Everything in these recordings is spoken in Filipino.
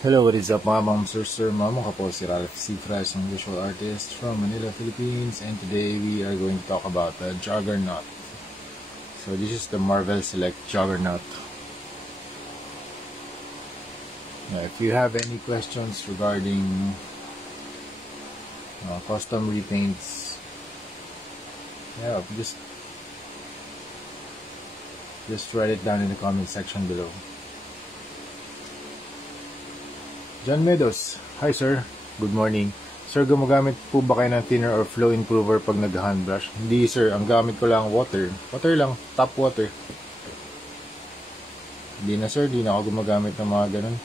Hello, what is up mga moms sir, ma'am? Ako po si Ralph Cifra, isang visual artist from Manila, Philippines, and today we are going to talk about the Juggernaut. So this is the Marvel Select Juggernaut. Now, if you have any questions regarding custom repaints, just write it down in the comment section below. John Meadows, hi sir, good morning. Sir, gumagamit po ba kayo ng thinner or flow improver pag nag-hand brush? Hindi sir, ang gamit ko lang water lang, tap water. Hindi na sir, hindi na ako gumagamit ng mga ganun.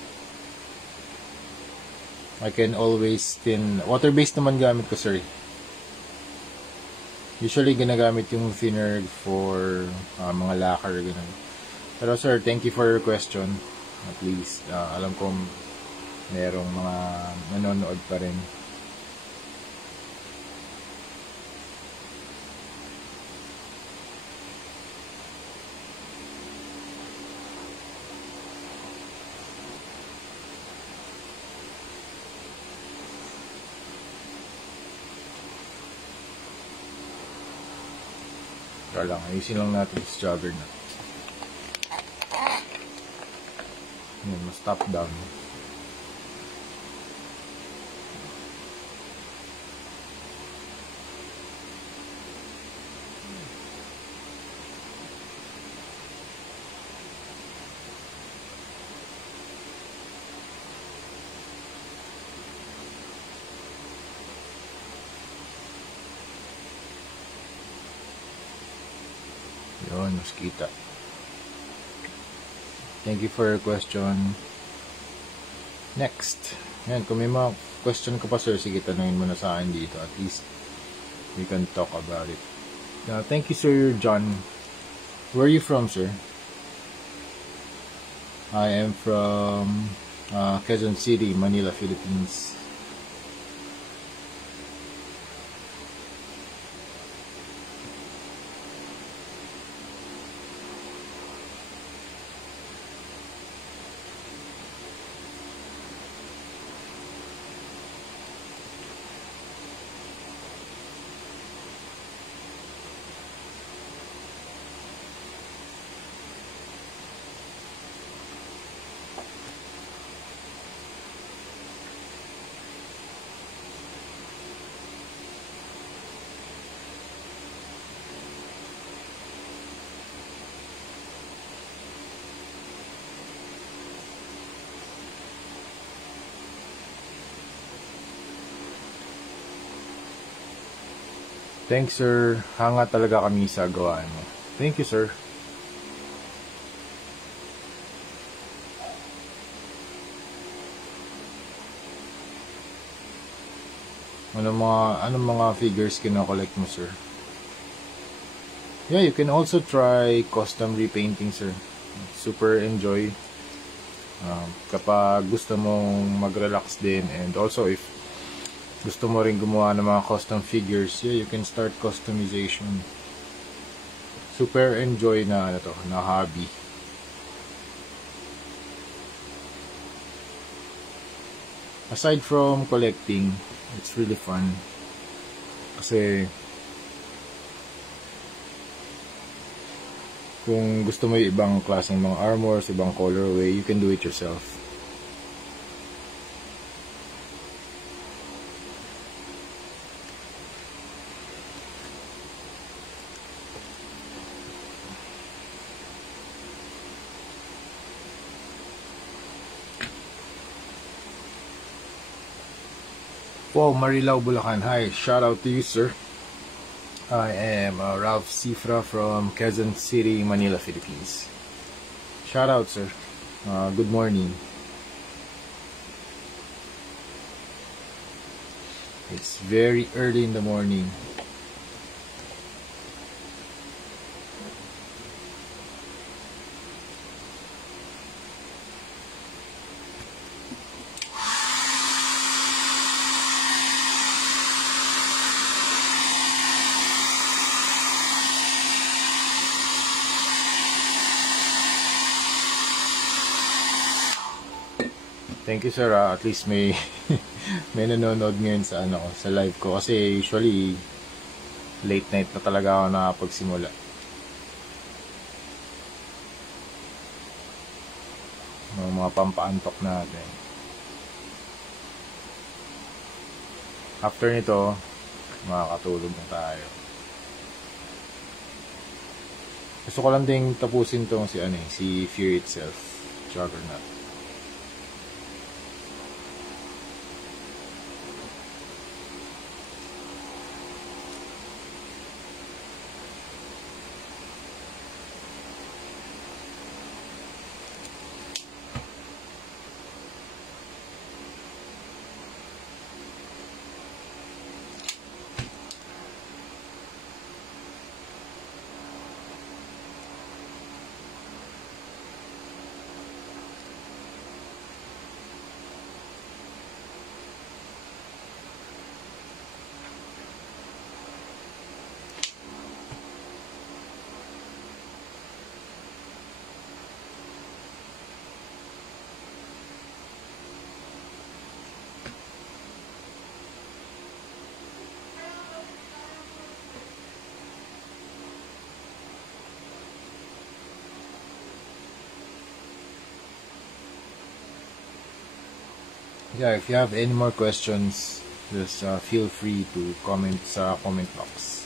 I can always thin, water based naman gamit ko sir. Usually ginagamit yung thinner for mga lacquer ganun. Pero sir, thank you for your question. At least alam ko merong mga nanonood pa rin. Kaya lang, ayusin lang natin this Juggernaut. Yan, mas top down. Yun, mas kita. Thank you for your question. Next. Yan, kung may mga question ka pa sir, sige tanungin mo na sa akin dito. At least we can talk about it. Now, thank you sir John. Where are you from sir? I am from Quezon City, Manila, Philippines. Thanks sir, hanga talaga kami sa gawaan mo. Thank you sir. Anong mga figures kino-collect mo sir? Yeah, you can also try custom repainting sir. Super enjoy. Kapag gusto mong mag-relax din, and also if gusto mo rin gumawa ng mga custom figures, yeah, you can start customization. Super enjoy na hobby. Aside from collecting, it's really fun. Kasi kung gusto mo yung ibang klaseng mga armors, ibang colorway, you can do it yourself. Wow, Marilao, Bulacan. Hi, shout out to you, sir. I am Ralph Cifra from Quezon City, Manila, Philippines. Shout out, sir. Good morning. It's very early in the morning. Thank you, sir. At least may may nanonood ngayon sa sa live ko kasi usually late night na talaga ako nakapagsimula. Mga pampaantok natin. After nito, makakatulog na tayo. Gusto ko lang ding tapusin tong si Fear Itself, Juggernaut. Yeah, if you have any more questions, just feel free to comment sa comment box.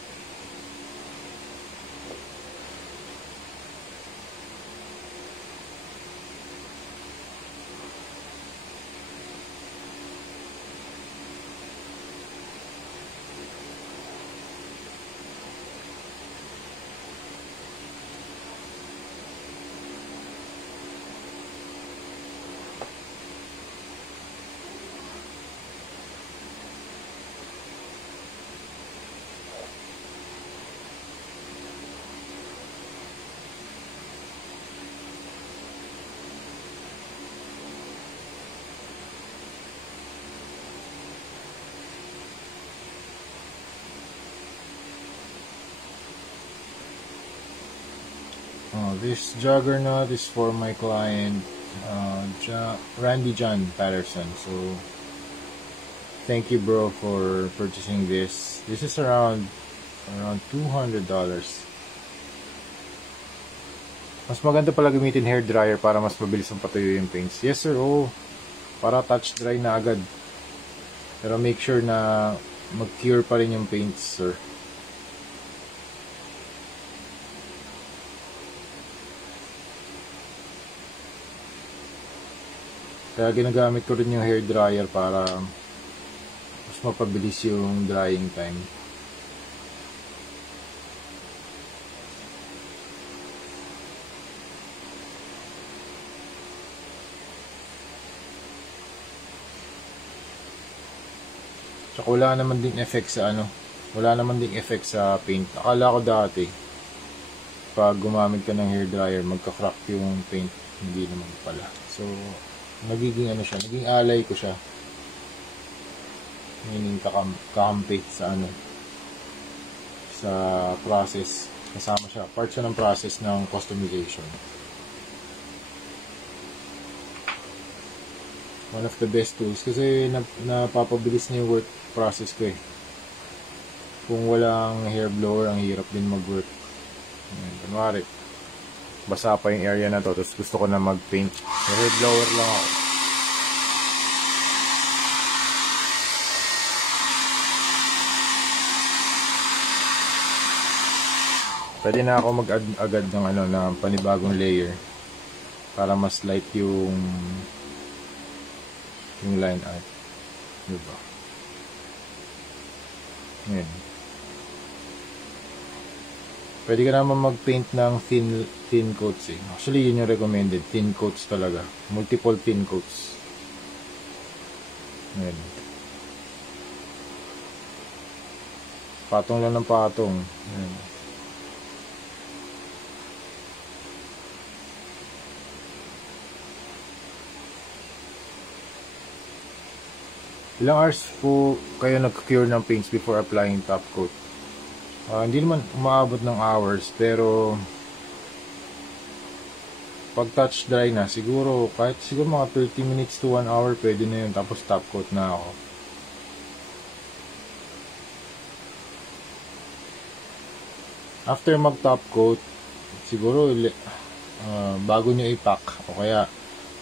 This Juggernaut is for my client Randy John Patterson. So thank you, bro, for purchasing this. This is around $200. Mas maganda pala gamitin hair dryer para mas mabilis ang patuyo yung paints. Yes sir, para touch dry na agad. Pero make sure na mag-cure pa rin yung paints, sir. Kaya ginagamit ko rin yung hair dryer para mas mapabilis yung drying time. Tsaka wala naman ding effect sa wala naman ding effect sa paint. Akala ko dati pag gumamit ka ng hair dryer magka-crack yung paint. Hindi naman pala. So nagiging siya, naging alay ko siya. Meaning kakampi sa sa process. Kasama siya, part siya ng process ng customization. One of the best tools kasi napapabilis niya yung work process ko eh. Kung walang hair blower, ang hirap din mag-work. Kunwari basa pa yung area na to, tapos gusto ko na mag-paint. So, hair blower lang ako. Pwede na ako mag-add agad ng na panibagong layer para mas light yung line art. Diba? Ngayon. Pwede ka naman mag-paint ng thin coats eh. Actually, yun yung recommended. Thin coats talaga. Multiple thin coats. Ayan. Patong lang ng patong. Ayan. Ilang hours po kayo nag-cure ng paints before applying top coat? Hindi naman umaabot ng hours, pero pag touch dry na, siguro kahit siguro mga 30 minutes to 1 hour pwede na yun, tapos top coat na ako. After mag top coat, siguro bago nyo i-pack o kaya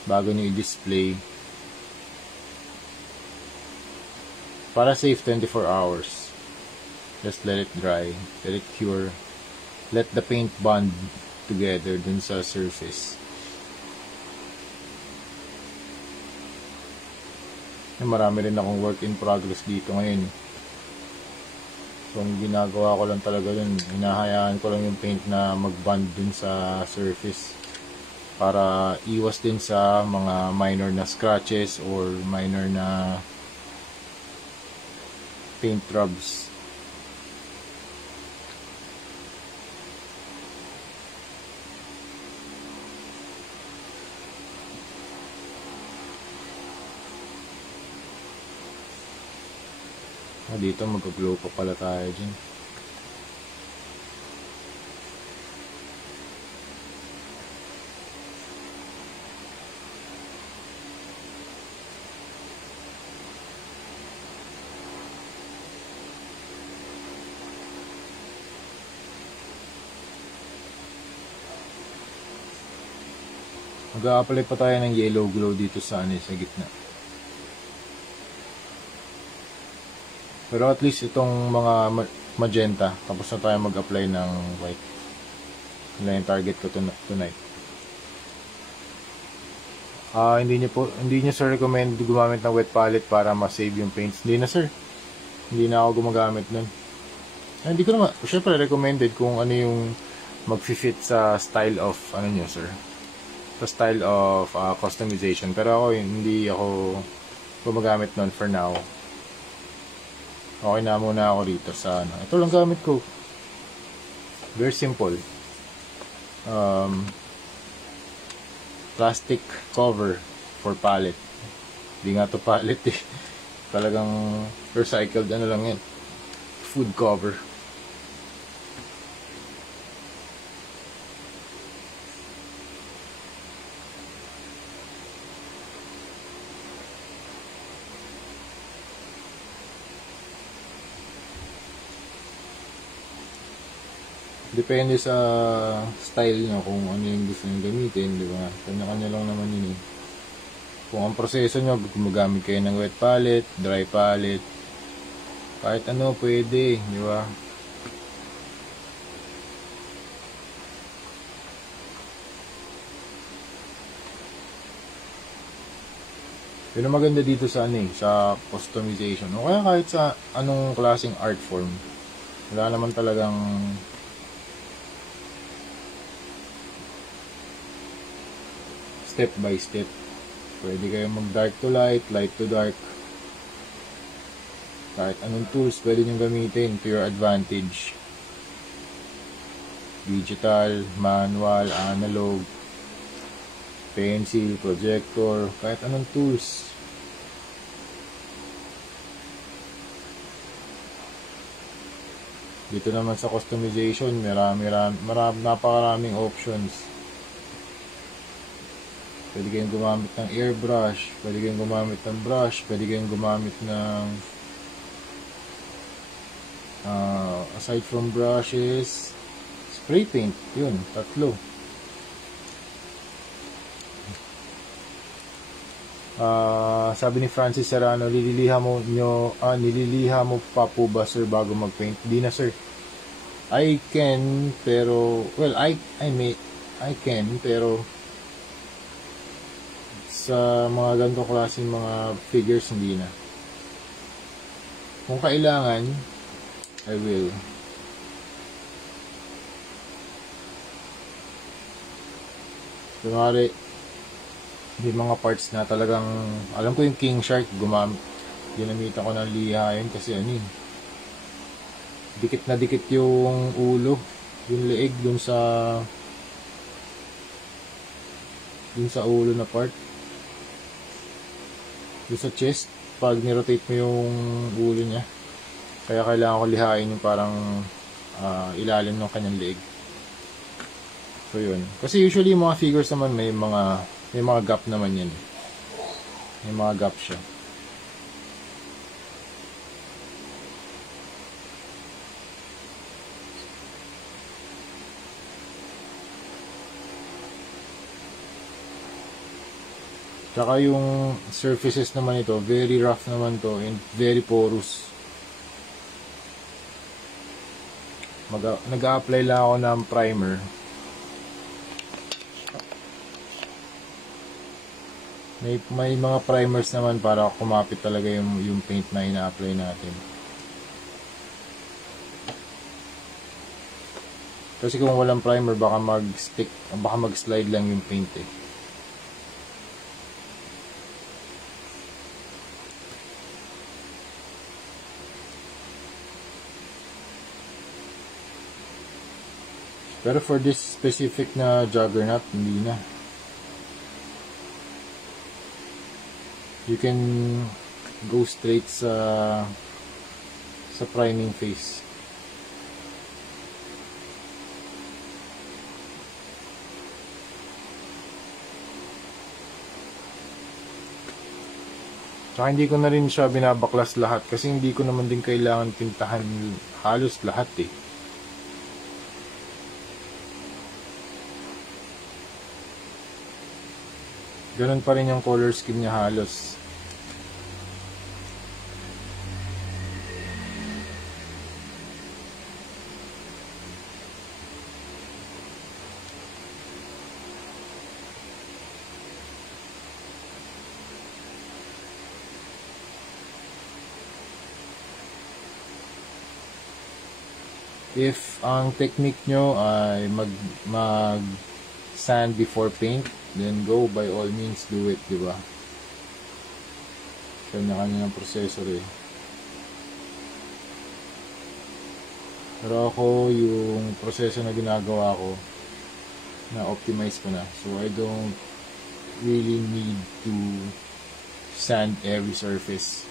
bago nyo i-display, para safe 24 hours, just let it dry, let it cure, let the paint bond together dun sa surface. Marami rin akong work in progress dito ngayon. So, ang ginagawa ko lang talaga yun, hinahayaan ko lang yung paint na mag-bond dun sa surface para iwas din sa mga minor na scratches or minor na paint rubs. Dito mag-glow pa pala tayo dyan. Mag-a-apply pa tayo ng yellow glow dito sa gitna. Pero at least itong mga magenta, tapos na tayo mag-apply ng white. Yun lang yung target ko tonight. Hindi nyo sir recommend gumamit ng wet palette para ma-save yung paints. Hindi na sir. Hindi na ako gumagamit nun. Hindi ko naman, syempre recommended kung ano yung mag-fit sa style of nyo sir. Sa style of customization. Pero ako, hindi ako gumagamit nun for now. Okay na muna ako dito sa ito lang gamit ko. Very simple. Plastic cover for palette. Hindi nga to palette eh. Talagang recycled lang yan. Food cover. Depende sa style nyo kung ano yung gusto nyo gamitin, di ba? Kanya-kanya lang naman yun eh. Kung ang proseso nyo, gumagamit kayo ng wet palette, dry palette, kahit ano pwede, di ba? Yun ang maganda dito sa sa customization. O kaya kahit sa anong klaseng art form. Wala naman talagang step by step. Pwede kayo mag dark to light, light to dark. Kahit anong tools pwede nyo gamitin to your advantage. Digital, manual, analog, pencil, projector, kahit anong tools. Dito naman sa customization, napakaraming options. Pwede kayong gumamit ng airbrush, pwede kayong gumamit ng brush, pwede kayong gumamit ng aside from brushes, spray paint, yun, tatlo. Sabi ni Francis Serrano, nililiha mo pa po ba sir bago mag-paint? Di na sir. I can, pero well, I can, pero sa mga ganitong klaseng mga figures hindi na. Kung kailangan, I will. Kunwari, may mga parts na talagang, alam ko yung king shark, ginamitan ko ng liha yun kasi dikit na dikit yung ulo, yung leeg dun sa ulo na part. Dun sa chest, pag nirotate mo yung ulo niya, kaya kailangan ko lihain yung parang ilalim ng kanyang leeg. So yun. Kasi usually yung mga figures naman may mga gap naman yan. May mga gap siya. Tsaka yung surfaces naman ito, very rough naman to and very porous. Nag-a-apply lang ako ng primer. May mga primers naman para kumapit talaga yung paint na ina-apply natin. Kasi kung walang primer, baka mag-slide lang yung paint eh. Pero for this specific na Juggernaut, hindi na. You can go straight sa priming phase. Tsaka hindi ko na rin siya binabaklas lahat kasi hindi ko naman din kailangan pintahan halos lahat eh. Ganun pa rin yung color scheme niya halos. If ang technique nyo ay mag sand before paint, then go, by all means do it, diba? Kanya-kanya ng processor eh. Pero ako, yung proseso na ginagawa ko, na-optimize ko na. So I don't really need to sand every surface.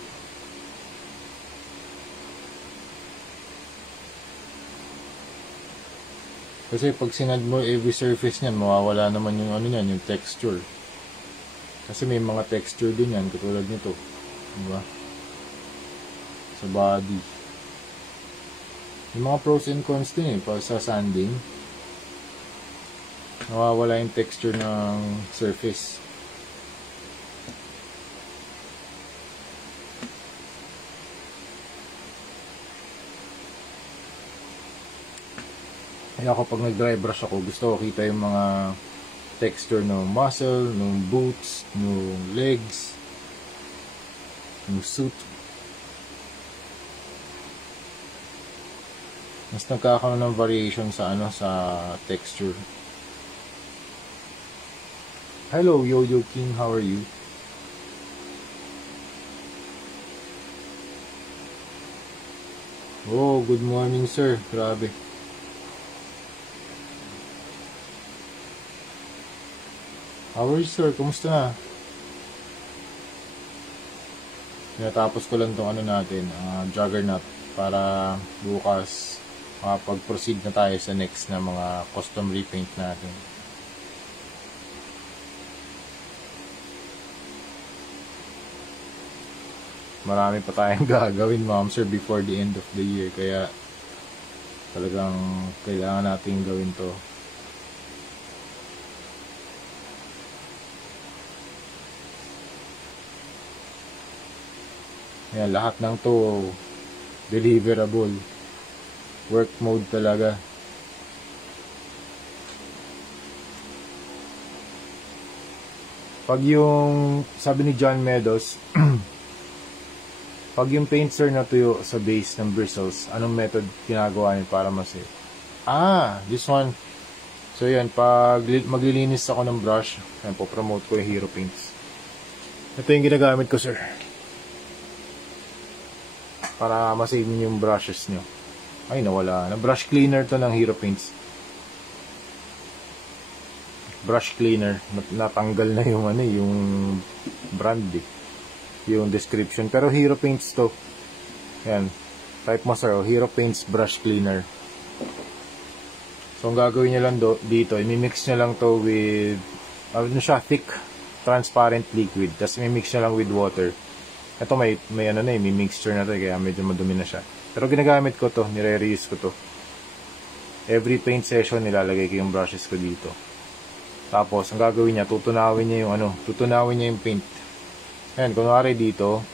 Kasi pag sinad mo every surface niyan, mawawala naman yung ano niyan, yung texture. Kasi may mga texture din yan, katulad nito. Diba? Sa body. Yung mga pros and cons din eh, pag sa sanding. Mawawala yung texture ng surface. Kaya kapag nag-dry brush ako, gusto ko kita yung mga texture ng muscle, ng boots, ng legs, ng suit. Mas nagkakaroon ng variation sa sa texture. Hello Yo-Yo King, how are you? Oh, good morning sir. Grabe. How are you sir? Kumusta na? Natapos ko lang tong ano natin, Juggernaut, para bukas makapag-proceed na tayo sa next na mga custom repaint natin. Marami pa tayong gagawin, ma'am sir, before the end of the year, kaya talagang kailangan natin gawin to. Yan, lahat ng to deliverable. Work mode talaga. Pag yung, sabi ni John Meadows, pag yung paint sir natuyo sa base ng bristles, anong method ginagawa niyo para ma-save? This one. So yan, pag maglilinis ako ng brush, yan po, promote ko yung Hero Paints. Ito yung ginagamit ko sir, para ma-save niyo yung brushes nyo. Ay, nawala na. Brush cleaner to ng Hero Paints. Brush cleaner. Natanggal na yung yung brand eh. Yung description. Pero Hero Paints to. Yan. Type mo sir, Hero Paints brush cleaner. So, ang gagawin niya lang dito, i-mix niya lang to with, ano siya, thick, transparent liquid. Tapos, i-mix niya lang with water. Ito, may ano na may mixture na to, kaya medyo madumi na siya. Pero ginagamit ko to, nire-reuse ko to. Every paint session, nilalagay ko yung brushes ko dito. Tapos, ang gagawin niya, tutunawin niya yung paint. Ayan, kunwari dito,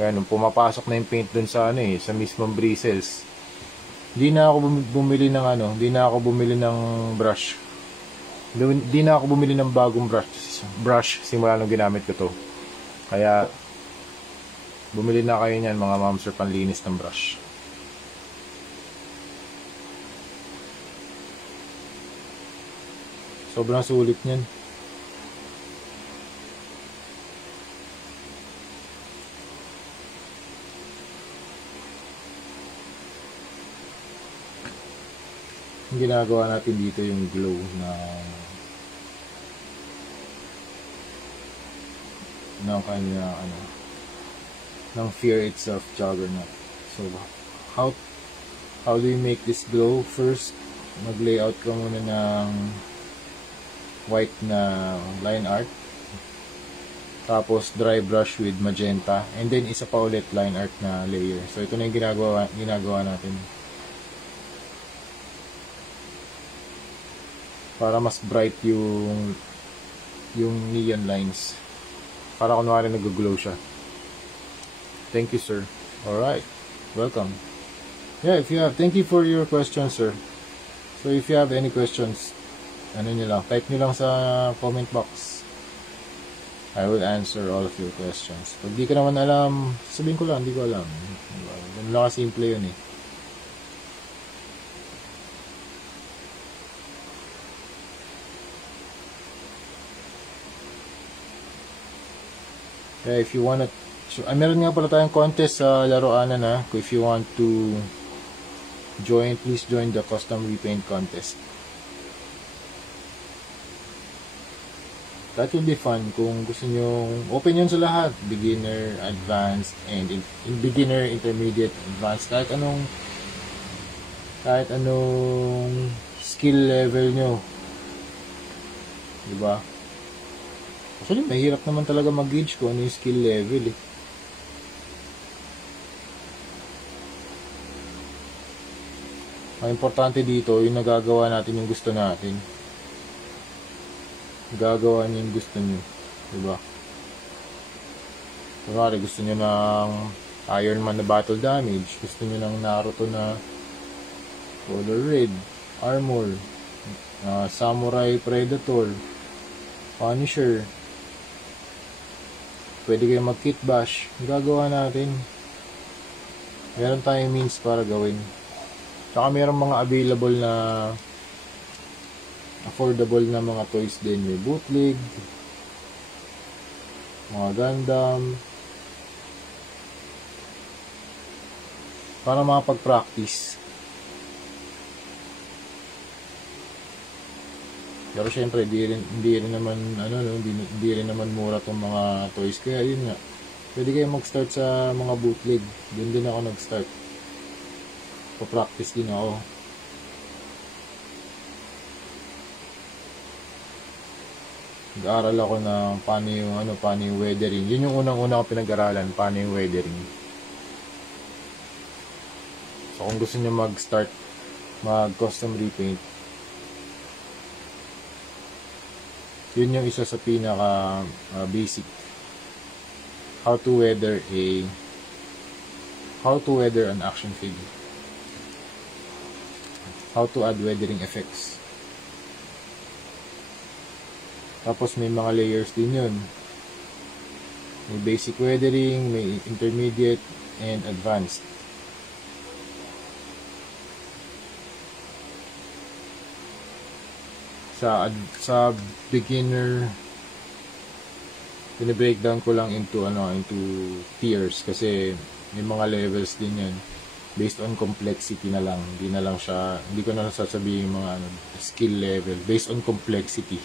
ayan, pumapasok na yung paint dun sa sa mismong bristles. Hindi na ako bumili ng brush. Hindi na ako bumili ng bagong brush simula nung ginamit ko to. Kaya bumili na kayo niyan mga ma'am sir, panlinis ng brush. Sobrang sulit niyan. Ang ginagawa natin dito yung glow ng kanya ng Fear Itself Juggernaut. So how do you make this glow? First, mag-layout ka muna ng white na line art, tapos dry brush with magenta, and then isa pa ulit line art na layer. So ito na yung ginagawa natin para mas bright yung neon lines, para kunwari nag-glow siya. Thank you, sir. Alright, welcome. Yeah, thank you for your questions, sir. So if you have any questions, type nyo lang sa comment box. I will answer all of your questions. Pag di ka naman alam, sabihin ko lang, hindi ko alam. Ganun lang simple yun eh. Okay, if you wanna, meron nga pala tayong contest sa laruanan na. If you want to join, please join the custom repaint contest. That will be fun. Kung gusto nyo, open yun sa lahat. Beginner, advanced, and in beginner, intermediate, advanced. Kahit anong skill level nyo. Diba? Actually, mahirap naman talaga mag-gauge kung ano yung skill level eh. Ang importante dito, yung nagagawa natin yung gusto natin. Gagawa niyo yung gusto niyo, diba? Kunwari, gusto niyo ng Iron Man na battle damage, gusto niyo ng Naruto na color red, armor, samurai predator, Punisher, pwede kayo mag-kit bash, gagawa natin. Meron tayong means para gawin. Tsaka meron mga available na affordable na mga toys din. May bootleg, mga Gundam, para makapag-practice. Pero syempre, hindi rin naman mura tong mga toys. Kaya yun nga, pwede kayo mag-start sa mga bootleg. Doon din ako nag-start. Pa-practice din ako. Nag-aaral ako na paano yung weathering. Yun yung unang-una ko pinag-aralan, paano yung weathering. So kung gusto niyo mag-start mag-custom repaint, yun yung isa sa pinaka basic. How to weather an action figure. How to add weathering effects. Tapos may mga layers din yun. May basic weathering, may intermediate, and advanced. Sa beginner, pinibreakdown ko lang into tiers kasi may mga levels din yan. Based on complexity na lang. Hindi ko na sasabihin yung mga skill level. Based on complexity.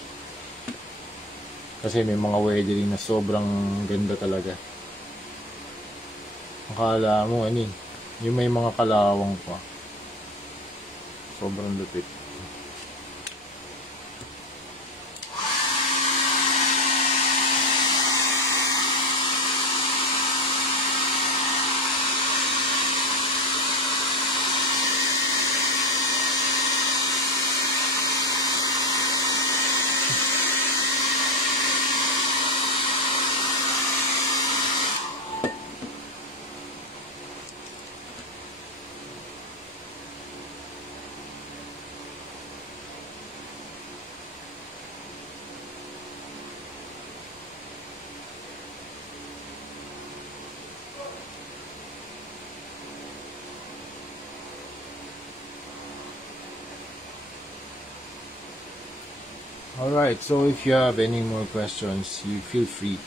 Kasi may mga weathering na sobrang ganda talaga. Akala mo, yung may mga kalawang pa. Sobrang lupit. Alright, so if you have any more questions, you feel free.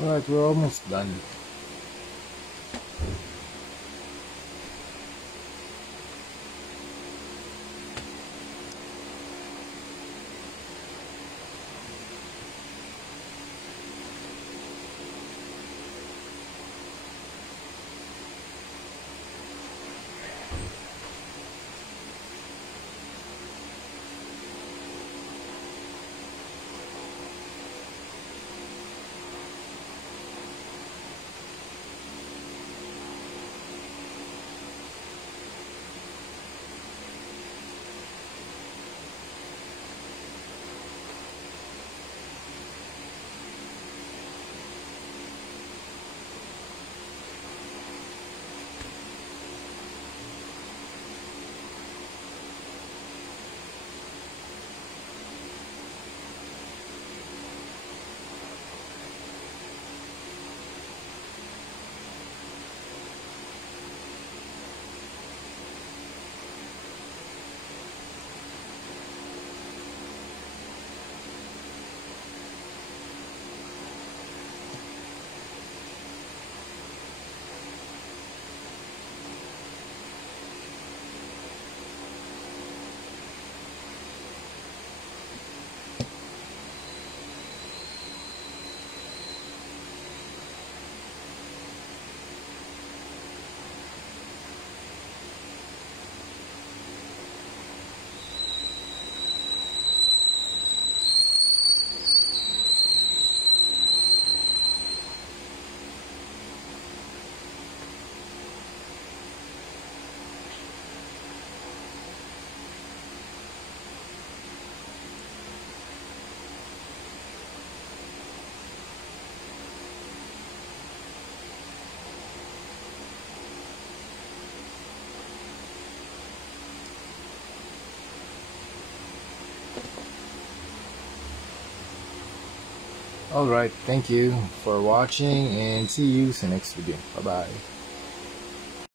Alright, we're almost done. Alright, thank you for watching and see you in the next video. Bye bye.